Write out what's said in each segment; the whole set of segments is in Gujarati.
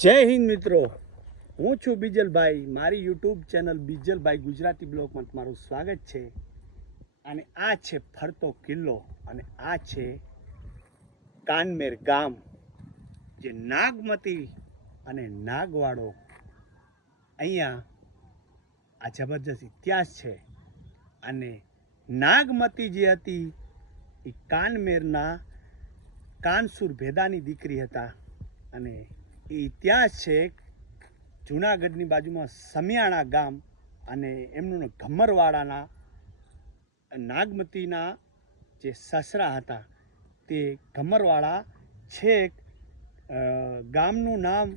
જય હિન્દ મિત્રો. હું છું બીજલભાઈ. મારી યુટ્યુબ ચેનલ બીજલભાઈ ગુજરાતી બ્લોગમાં તમારું સ્વાગત છે. અને આ છે ફરતો કિલ્લો અને આ છે કાનમેર ગામ, જે નાગમતી અને નાગવાડો અહીંયા આ જબરજસ્ત ઇતિહાસ છે. અને નાગમતી જે હતી, એ કાનમેરના કાનસુર ભેદાની દીકરી હતા. અને ઇતિહાસ છે જુનાગઢની બાજુમાં સમિયાણા ગામ અને એમનું ઘમરવાડાના, નાગમતીના જે સસરા હતા, તે ઘમરવાડા છેક ગામનું નામ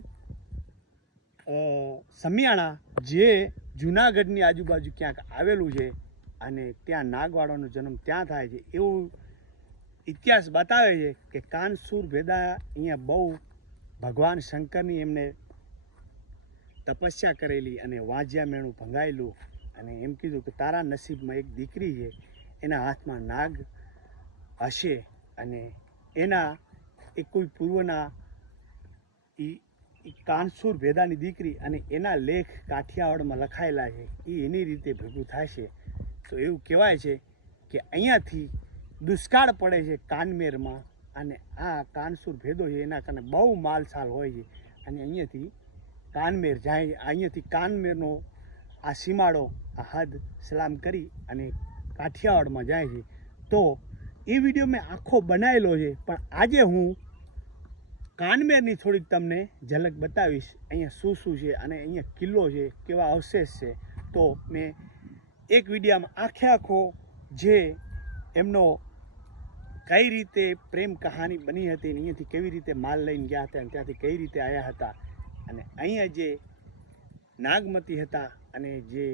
સમિયાણા જે જુનાગઢની આજુબાજુ ક્યાંક આવેલું છે અને ત્યાં નાગવાડાનો જન્મ ત્યાં થાય છે. એવું ઇતિહાસ બતાવે છે કે કાનસુર ભેદા અહીંયા બહુ ભગવાન શંકરની એમને તપસ્યા કરેલી અને વાંજ્યા મેણું ભંગાયેલું અને એમ કીધું કે તારા નસીબમાં એક દીકરી છે, એના હાથમાં નાગ હશે અને એના એ કોઈ પૂર્વના ઈ કાનસુર ભેદાની દીકરી અને એના લેખ કાઠિયાવાડમાં લખાયેલા છે એ એની રીતે ભેગું થશે. તો એવું કહેવાય છે કે અહીંયાથી દુષ્કાળ પડે છે કાનમેરમાં અને આ કાનસુર ભેદો છે, એના કારણે બહુ માલસાલ હોય છે. અને અહીંયાથી કાનમેર જાય, અહીંયાથી કાનમેરનો આ સીમાડો, આ હદ સલામ કરી અને કાઠિયાવાડમાં જાય છે. તો એ વીડિયો મેં આખો બનાવેલો છે, પણ આજે હું કાનમેરની થોડીક તમને ઝલક બતાવીશ. અહીંયા શું શું છે અને અહીંયા કિલ્લો છે, કેવા અવશેષ છે. તો મેં એક વિડીયામાં આખે આખો જે એમનો કઈ રીતે પ્રેમ કહાની બની હતી અહીંયાથી કેવી રીતે માલ લઈને ગયા હતા અને ત્યાંથી કઈ રીતે આવ્યા હતા? અને અહીંયા જે નાગમતી હતા અને જે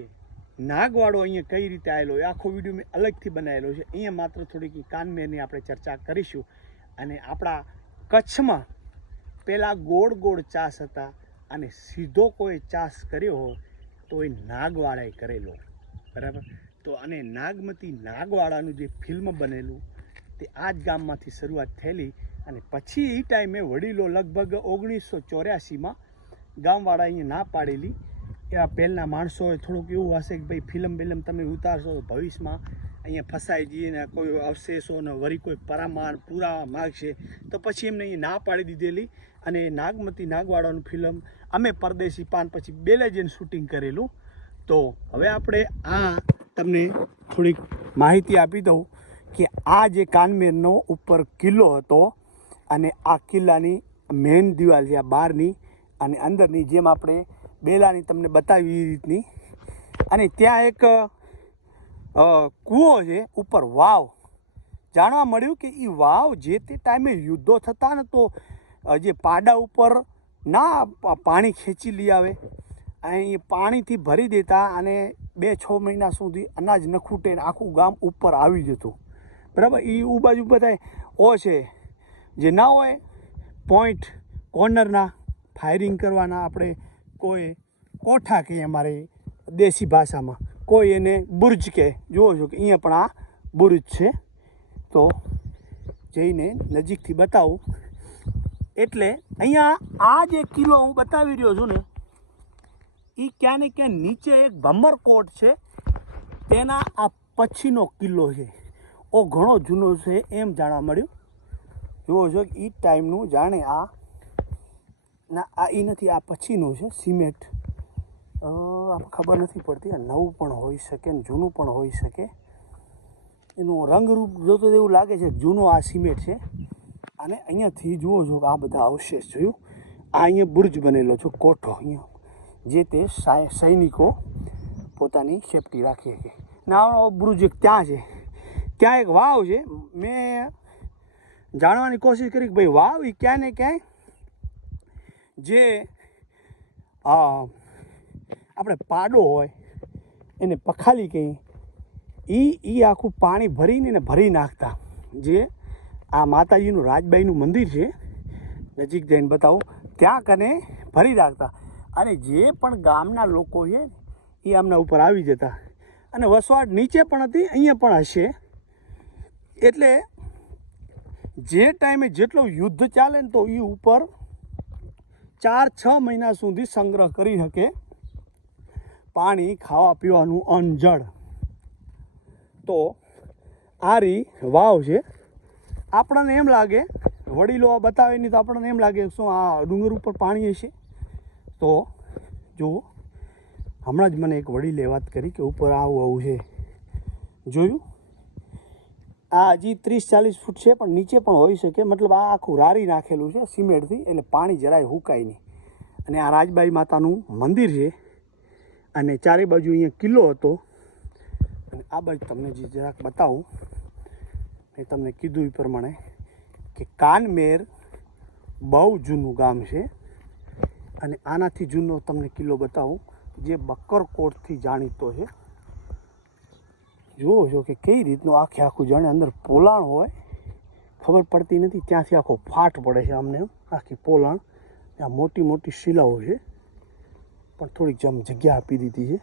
નાગવાડો અહીંયા કઈ રીતે આવેલો એ આખો વીડિયો મેં અલગથી બનાવેલો છે. અહીંયા માત્ર થોડીક કાનમેરની આપણે ચર્ચા કરીશું. અને આપણા કચ્છમાં પહેલાં ગોળ ગોળ ચાસ હતા અને સીધો કોઈ ચાસ કર્યો હોય તો એ નાગવાળાએ કરેલો. બરાબર? તો અને નાગમતી નાગવાળાનું જે ફિલ્મ બનેલું તે આ જ ગામમાંથી શરૂઆત થયેલી અને પછી એ ટાઈમે વડીલો લગભગ ઓગણીસો ચોર્યાસીમાં ગામવાળા અહીંયા ના પાડેલી. એવા પહેલાંના માણસોએ થોડુંક એવું હશે કે ભાઈ ફિલ્મ બિલમ તમે ઉતારશો તો ભવિષ્યમાં અહીંયા ફસાઈ જઈએ ને કોઈ અવશેષો ને વરી કોઈ પરામાણ પુરાવા માગશે. તો પછી એમને અહીંયા ના પાડી દીધેલી અને નાગમતી નાગવાડાનું ફિલ્મ, અમે પરદેશી પાન પછી બેલે જઈને શૂટિંગ કરેલું. તો હવે આપણે આ તમને થોડીક માહિતી આપી દઉં. કે આ જે કાનમેરનો ઉપર કિલ્લો હતો અને આ કિલ્લાની મેઇન દિવાલ છે, આ બહારની અને અંદરની જેમ આપણે બેલાની તમને બતાવી એ રીતની. અને ત્યાં એક કૂવો છે ઉપર વાવ. જાણવા મળ્યું કે એ વાવ જે તે ટાઈમે યુદ્ધો થતા ને તો જે પાડા ઉપર ના પાણી ખેંચી લઈ આવે. અહીં પાણીથી ભરી દેતા અને બે છ મહિના સુધી અનાજ ન ખૂટે આખું ગામ ઉપર આવી જતું. બરાબર? એ ઉ બાજુ બધા ઓ છે, જે ના હોય પોઈન્ટ કોર્નરના ફાયરિંગ કરવાના આપણે કોઈ કોઠા કહીએ અમારે દેશી ભાષામાં. કોઈ એને બુર્જ કહે જુઓ છો કે અહીંયા પણ આ બુર્જ છે. તો જઈને નજીકથી બતાવું. એટલે અહીંયા આ જે કિલ્લો હું બતાવી રહ્યો છું ને એ ક્યાં ને ક્યાં નીચે એક ભમરકોટ છે. તેના આ પછીનો કિલ્લો છે. ઓ, ઘણો જૂનો છે એમ જાણવા મળ્યું. જુઓ છો કે એ ટાઈમનું જાણે આ, ના, આ એ નથી, આ પછીનું છે, સિમેન્ટ. આપણે ખબર નથી પડતી, આ નવું પણ હોઈ શકે ને જૂનું પણ હોઈ શકે. એનું રંગરૂપ જોતો એવું લાગે છે જૂનો આ સિમેન્ટ છે. અને અહીંયાથી જુઓ છો કે આ બધા અવશેષ જોયું. આ અહીંયા બુર્જ બનેલો છે, કોઠો અહીંયા. જે તે સૈનિકો પોતાની સેફટી રાખી શકે ના બુર્જ ત્યાં છે. ત્યાં એક વાવ છે. મેં જાણવાની કોશિશ કરી કે ભાઈ વાવ એ ક્યાં ને ક્યાંય? જે આપણે પાડો હોય, એને પખાલી કહી એ એ આખું પાણી ભરીને એને ભરી નાખતા. જે આ માતાજીનું રાજબાઈનું મંદિર છે. નજીક જઈને બતાવું. ત્યાં કને ભરી નાખતા. અને જે પણ ગામના લોકો છે એ આમના ઉપર આવી જતા. અને વસવાટ નીચે પણ હતી, અહીંયા પણ હશે. એટલે જે ટાઈમે જેટલું યુદ્ધ ચાલે ને તો એ ઉપર ચાર છ મહિના સુધી સંગ્રહ કરી શકે. પાણી, ખાવા પીવાનું અન્ન તો આ રી વાવ છે. આપણને એમ લાગે, વડીલો આ બતાવે નહીં તો આપણને એમ લાગે શું આ ડુંગર ઉપર પાણી હશે? તો જુઓ, હમણાં જ મને એક વડીલે વાત કરી કે ઉપર આવું આવું છે. જોયું? આ હજી ત્રીસ ચાલીસ ફૂટ છે, પણ નીચે પણ હોઈ શકે. મતલબ આ આખું રારી નાખેલું છે, સિમેન્ટથી, એટલે પાણી જરાય હુકાય નહીં. અને આ રાજબાઈ માતાનું મંદિર છે, અને ચારે બાજુ અહીંયા કિલ્લો હતો. અને આ બાજુ તમને જે જરાક બતાવું, મેં તમને કીધું એ પ્રમાણે કે કાનમેર બહુ જૂનું ગામ છે. અને આનાથી જૂનો તમને કિલ્લો બતાવું, જે બક્કરકોટથી જાણીતો છે. જુઓ છો કે કઈ રીતનું આખે આખું જાણે અંદર પોલાણ હોય, ખબર પડતી નથી ત્યાંથી આખો ફાટ પડે છે અમને એમ, આખી પોલાણ. ત્યાં મોટી મોટી શિલાઓ છે, પણ થોડીક જમ જગ્યા આપી દીધી છે.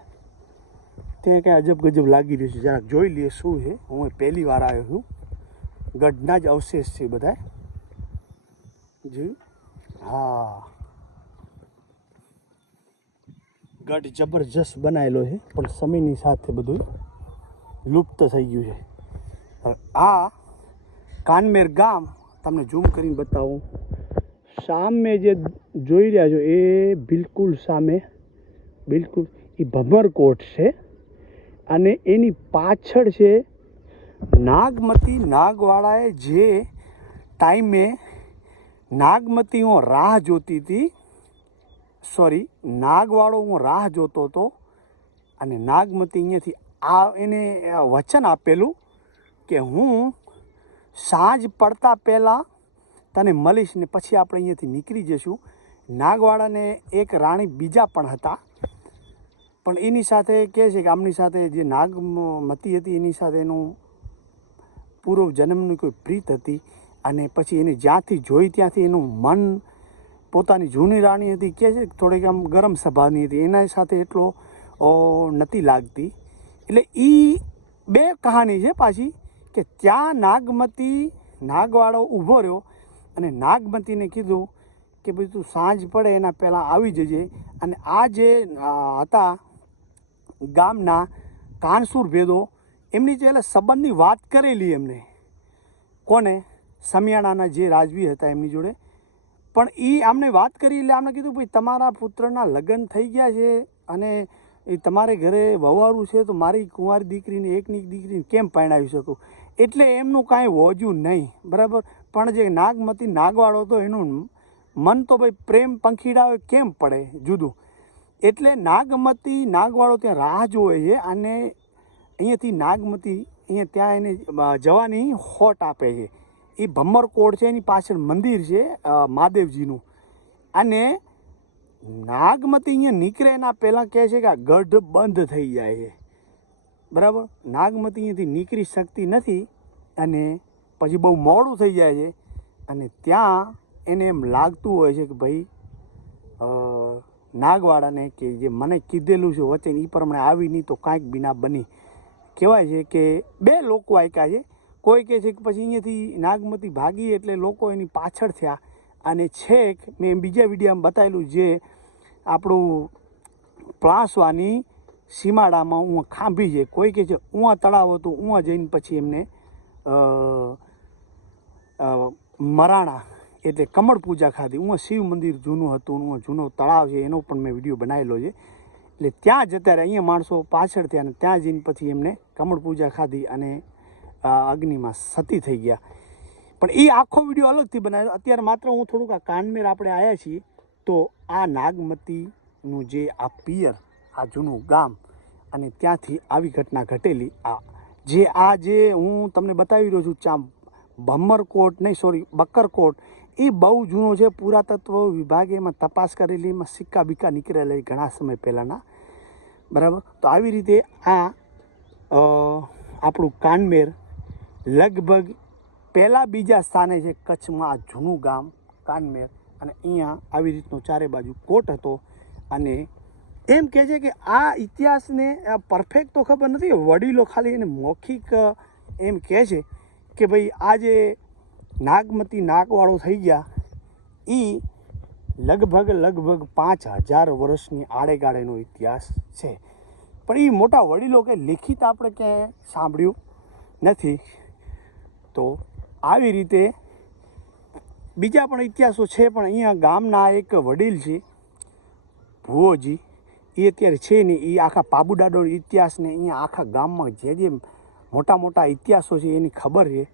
ત્યાં કાંઈ અજબ ગજબ લાગી રહ્યું છે, જરાક જોઈ લઈએ શું છે. હું એ પહેલી વાર આવ્યો છું. ગઢના જ અવશેષ છે બધા જોયું હા. ગઢ જબરજસ્ત બનાવેલો છે, પણ સમયની સાથે બધું લુપ્ત થઈ ગયું છે. આ કાનમેર ગામ તમને ઝૂમ કરીને બતાવું. સામે જે જોઈ રહ્યા છો એ બિલકુલ સામે, બિલકુલ એ ભમરકોટ છે અને એની પાછળ છે નાગમતી નાગવાળાએ જે ટાઈમે નાગમતી હું રાહ જોતી હતી સોરી નાગવાળો હું રાહ જોતો હતો અને નાગમતી અહીંયાથી આ એને વચન આપેલું કે હું સાંજ પડતા પહેલાં તને મળીશ ને પછી આપણે અહીંયાથી નીકળી જઈશું. નાગવાડાને એક રાણી બીજા પણ હતા. પણ એની સાથે કહે છે કે આમની સાથે જે નાગમતી હતી, એની સાથે એનું પૂર્વ જન્મની કોઈ પ્રીત હતી અને પછી એને જ્યાંથી જોઈ ત્યાંથી એનું મન પોતાની જૂની રાણી હતી. કહે છે થોડીક આમ ગરમ સ્વભાવની હતી. એના સાથે એટલો નથી લાગતી. એટલે એ બે કહાની છે પાછી કે ત્યાં નાગમતી નાગવાળો ઊભો રહ્યો અને નાગમતીને કીધું કે ભાઈ તું સાંજ પડે એના પહેલાં આવી જજે. અને આ જે હતા ગામના કાનસુર ભેદો, એમની જે એટલે સંબંધની વાત કરેલી એમને. કોને? સમિયાણાના જે રાજવી હતા એમની જોડે. પણ એ આમને વાત કરી એટલે આમને કીધું, ભાઈ તમારા પુત્રના લગ્ન થઈ ગયા છે અને એ તમારે ઘરે વવારું છે તો મારી કુંવારી દીકરીને, એકની એક દીકરીને કેમ પરણાવી શકું? એટલે એમનું કાંઈ વોજ્યું નહીં, બરાબર? પણ જે નાગમતી નાગવાળો હતો, એનું મન તો ભાઈ પ્રેમ પંખીડા હોય કેમ પડે જુદું? એટલે નાગમતી નાગવાળો ત્યાં રાહ જોવે છે અને અહીંયાથી નાગમતી અહીંયા ત્યાં એને જવાની હોટ આપે છે. એ ભમ્મરકોટ છે, એની પાછળ મંદિર છે મહાદેવજીનું. અને નાગમતી અહીંયા નીકળે એના પહેલાં કહે છે કે આ ગઢ બંધ થઈ જાય છે. બરાબર? નાગમતી અહીંયાથી નીકળી શકતી નથી અને પછી બહુ મોડું થઈ જાય છે. અને ત્યાં એને એમ લાગતું હોય છે કે ભાઈ નાગવાળાને કે જે મને કીધેલું છે વચન એ પ્રમાણે આવી નહીં તો કાંઈક બીના બની. કહેવાય છે કે બે લોકો આયકા છે. કોઈ કહે છે કે પછી અહીંયાથી નાગમતી ભાગી એટલે લોકો એની પાછળ થયા. અને છેક મેં બીજા વિડીયામાં બતાવેલું જે આપણું પ્લાસવાની સીમાડામાં ઊંઘ ખાંભી છે કોઈ કહે છે ઊંઘ તળાવ હતું ઊંઘ જઈને પછી એમને મરાણા એટલે કમળ પૂજા ખાધી. ઊંઘ શિવ મંદિર જૂનું હતું ઊંઘ જૂનો તળાવ છે, એનો પણ મેં વીડિયો બનાવેલો છે. એટલે ત્યાં જતા રહ્યા અહીંયા માણસો પાછળ થયા અને ત્યાં જઈને પછી એમને કમળ પૂજા ખાધી અને અગ્નિમાં સતી થઈ ગયા. પણ એ આખો વીડિયો અલગથી બનાવ્યો. અત્યારે માત્ર હું થોડુંક આ કાનમેર આપણે આવ્યા છીએ. તો આ નાગમતીનું જે આ પિયર, આ જૂનું ગામ અને ત્યાંથી આવી ઘટના ઘટેલી, આ જે આ જે હું તમને બતાવી રહ્યો છું ચા ભમ્મરકોટ નહીં સોરી બક્કરકોટ એ બહુ જૂનો છે, પુરાતત્વ વિભાગે એમાં તપાસ કરેલી, એમાં સિક્કા બિક્કા નીકળેલા ઘણા સમય પહેલાંના. બરાબર? તો આવી રીતે આ આપણું કાનમેર લગભગ પહેલાં બીજા સ્થાને છે, કચ્છમાં આ જૂનું ગામ કાનમેર. અને અહીંયા આવી રીતનો ચારે બાજુ કોટ હતો. અને એમ કહે છે કે આ ઇતિહાસને પરફેક્ટ તો ખબર નથી વડીલો ખાલી એને મૌખિક એમ કહે છે કે ભાઈ આ જે નાગમતી નાકવાળો થઈ ગયા એ લગભગ લગભગ પાંચ હજાર વર્ષની આડેગાળેનો ઇતિહાસ છે. પણ એ મોટા વડીલો કે લિખિત આપણે ક્યાંય સાંભળ્યું નથી. તો આવી રીતે બીજા પણ ઇતિહાસો છે, પણ અહીંયા ગામના એક વડીલ છે, ભુવોજી. એ અત્યારે છે ને એ આખા પાબુડાડો ઇતિહાસને અહીંયા આખા ગામમાં જે જે મોટા મોટા ઇતિહાસો છે, એની ખબર છે.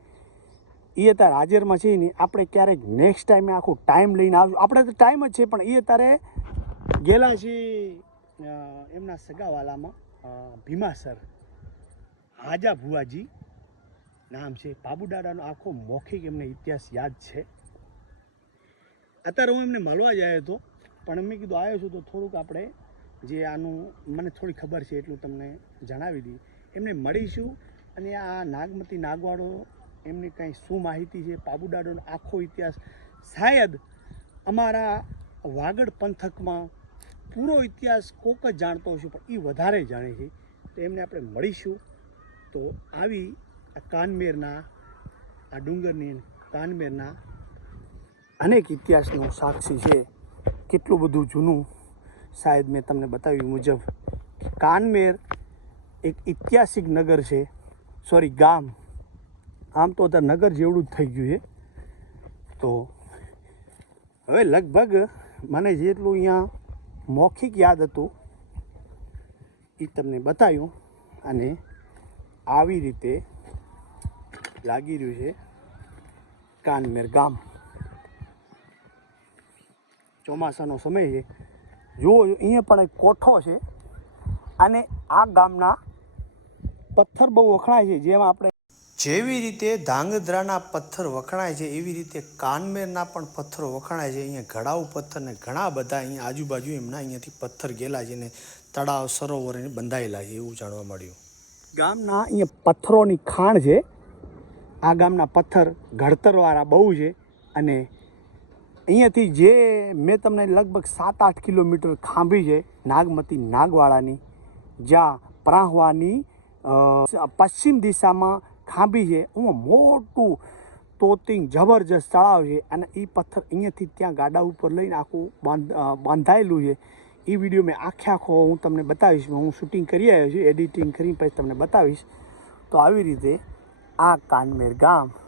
એ અત્યારે હાજરમાં છે ને આપણે ક્યારેક નેક્સ્ટ ટાઈમે આખો ટાઈમ લઈને આવશું આપણે તો ટાઈમ જ છે, પણ એ અત્યારે ગયેલા છે એમના સગાવાલામાં ભીમાસર હાજા ભુવાજી નામ છે. પાબુડાડાનો આખો મૌખિક એમને ઇતિહાસ યાદ છે. અત્યારે હું એમને મળવા જ આવ્યો હતો, પણ મેં કીધું આવ્યો છું તો થોડુંક આપણે જે આનું મને થોડી ખબર છે એટલું તમને જણાવી દઈએ. એમને મળીશું અને આ નાગમતી નાગવાડો એમની કંઈ શું માહિતી છે પાબુડાડોનો આખો ઇતિહાસ, શાયદ અમારા વાગડ પંથકમાં પૂરો ઇતિહાસ કોક જ જાણતો હશે, પણ એ વધારે જાણે છે. તો એમને આપણે મળીશું. તો આવી આ કાનમેરના, આ ડુંગરની કાનમેરના અનેક ઇતિહાસનો સાક્ષી છે. કેટલું બધું જૂનું શાયદ મેં તમને બતાવ્યું મુજબ કાનમેર એક ઐતિહાસિક નગર છે. સોરી ગામ. આમ તો અત્યારે નગર જેવડું જ થઈ ગયું છે. તો હવે લગભગ મને જેટલું અહીંયા મૌખિક યાદ હતું એ તમને બતાવ્યું અને આવી રીતે લાગી રહ્યું છે કાનમેર ગામ. ચોમાસાનો સમય છે. જુઓ અહીંયા પણ એક કોઠો છે. અને આ ગામના પથ્થર બહુ વખણાય છે. જેમાં આપણે જેવી રીતે ધાંગધ્રાના પથ્થર વખણાય છે એવી રીતે કાનમેરના પણ પથ્થરો વખણાય છે. અહીંયા ઘડાઉ પથ્થર ને ઘણા બધા અહીંયા આજુબાજુ એમના અહીંયાથી પથ્થર ગયેલા છે ને તળાવ સરોવર બંધાયેલા છે એવું જાણવા મળ્યું. ગામના અહીંયા પથ્થરોની ખાણ છે. આ ગામના પથ્થર ઘડતરવાળા બહુ છે અને અહીંયાથી જે મેં તમને લગભગ સાત આઠ કિલોમીટર ખાંભી છે, નાગમતી નાગવાળાની જ્યાં પ્રાહવાની પશ્ચિમ દિશામાં ખાંભી છે. હું મોટું તોતિંગ જબરજસ્ત તળાવ છે અને એ પથ્થર અહીંયાથી ત્યાં ગાડા ઉપર લઈને આખું બાંધ બાંધાયેલું છે. એ વીડિયો મેં આખે આખો હું તમને બતાવીશ. હું શૂટિંગ કરી આવ્યો છું, એડિટિંગ કરીને પછી તમને બતાવીશ. તો આવી રીતે આ કાનમેર ગામ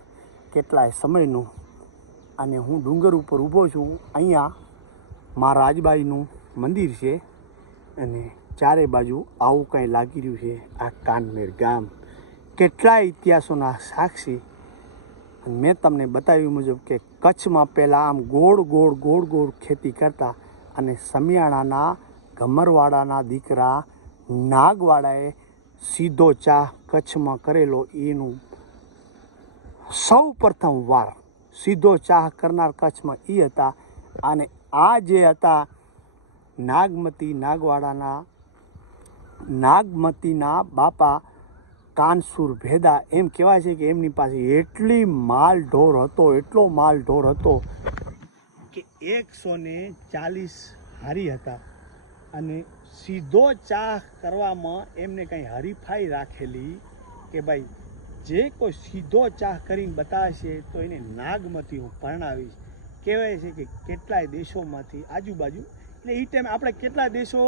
કેટલાય સમયનું અને હું ડુંગર ઉપર ઊભો છું. અહીંયા મા રાજબાઈનું મંદિર છે અને ચારે બાજુ આવું કંઈ લાગી રહ્યું છે. આ કાનમેર ગામ. કેટલાય ઇતિહાસોના સાક્ષી. મેં તમને બતાવ્યું મુજબ કે કચ્છમાં પહેલાં આમ ગોળ ગોળ ગોળ ગોળ ખેતી કરતા અને સમિયાણાના ગમરવાડાના દીકરા નાગવાડાએ સીધો ચા કચ્છમાં કરેલો એનું સૌ પ્રથમ વાર સીધો ચાહ કરનાર કચ્છમાં એ હતા. અને આ જે હતા, નાગમતી નાગવાડાના, નાગમતીના બાપા કાનસુર ભેદા, એમ કહેવાય છે કે એમની પાસે એટલી માલ ઢોર હતો, એટલો માલ ઢોર હતો કે એકસો ને ચાલીસ હારી હતા. અને સીધો ચાહ કરવામાં એમને કંઈ હરીફાઈ રાખેલી કે ભાઈ જે કોઈ સીધો ચાહ કરીને બતાવશે તો એને નાગમતી હું પરણાવીશ. કહેવાય છે કે કેટલાય દેશોમાંથી આજુબાજુ, એટલે એ ટાઈમ આપણે કેટલા દેશો,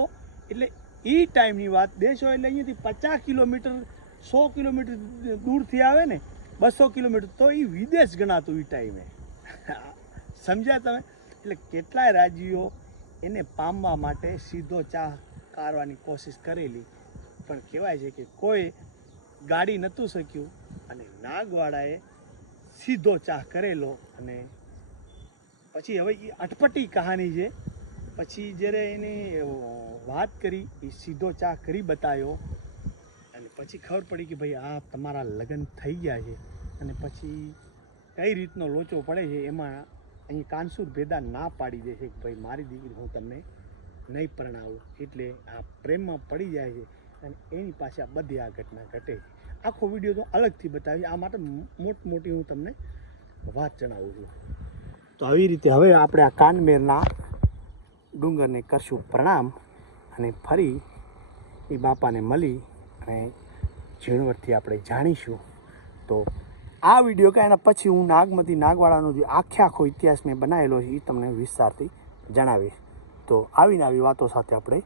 એટલે એ ટાઈમની વાત, દેશો એટલે અહીંયાથી પચાસ કિલોમીટર, સો કિલોમીટર દૂરથી આવે ને, બસો કિલોમીટર, તો એ વિદેશ ગણાતું એ. ટાઈમે સમજ્યા તમે? એટલે કેટલાય રાજ્યો એને પામવા માટે સીધો ચાહ કારવાની કોશિશ કરેલી. પણ કહેવાય છે કે કોઈ ગાડી નહોતું શક્યું અને નાગવાળાએ સીધો ચાહ કરેલો અને પછી હવે એ અટપટી કહાની છે. પછી જ્યારે એની વાત કરી, એ સીધો ચાહ કરી બતાવ્યો અને પછી ખબર પડી કે ભાઈ આ તમારા લગ્ન થઈ ગયા છે. અને પછી કઈ રીતનો લોચો પડે છે એમાં અહીં કાનસુર ભેદા ના પાડી દે છે કે ભાઈ મારી દીકરી હું તમને નહીં પરણાવું. એટલે આ પ્રેમમાં પડી જાય છે અને એની આ બધી આ ઘટના ઘટે છે. આખો વીડિયો તો અલગથી બતાવીશ. આ માટે મોટ મોટી હું તમને વાત જણાવું છું. તો આવી રીતે હવે આપણે આ કાનમેરના ડુંગરને કરશું પ્રણામ અને ફરી એ બાપાને મળી અને ઝીણવટથી આપણે જાણીશું. તો આ વીડિયો કે એના પછી હું નાગમતી નાગવાડાનો જે આખે આખો ઇતિહાસ મેં બનાવેલો છે એ તમને વિસ્તારથી જણાવીશ. તો આવીને આવી વાતો સાથે આપણે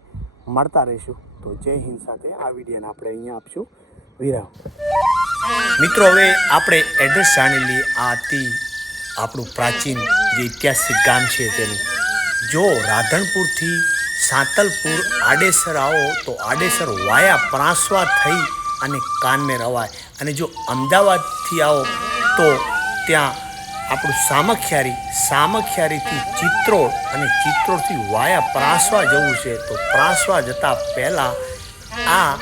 મળતા રહીશું. તો જય હિન્દ સાથે આ વિડીયોને આપણે અહીંયા આપશું. વિરામ. મિત્રો, હવે આપણે એડ્રેસ જાણી લઈએ. આ અતિ આપણું પ્રાચીન જે ઐતિહાસિક ગામ છે તેનું. જો રાધનપુરથી સાંતલપુર આડેસર આવો, તો આડેસર વાયા પ્રાંસવા થઈ અને કાનમેર અવાય અને જો અમદાવાદથી આવો, તો ત્યાં આપણું સામખિયારી, સામખિયારીથી ચિત્રોડ અને ચિત્રોડથી વાયા પ્રાંસવા જવું છે. તો પ્રાસવા જતાં પહેલાં આ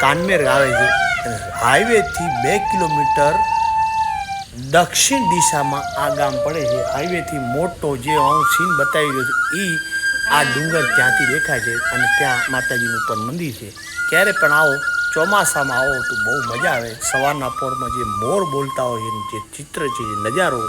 કાનમેર આવે છે. હાઈવેથી બે કિલોમીટર દક્ષિણ દિશામાં આ ગામ પડે છે. હાઈવેથી મોટો જે હું સીન બતાવી રહ્યો છું એ આ ડુંગર ત્યાંથી દેખાય છે અને ત્યાં માતાજીનું પણ મંદિર છે. ક્યારે પણ આવો, ચોમાસામાં આવો તો બહુ મજા આવે. સવારના પોરમાં જે મોર બોલતા હોય એનું જે ચિત્ર છે, જે નજારો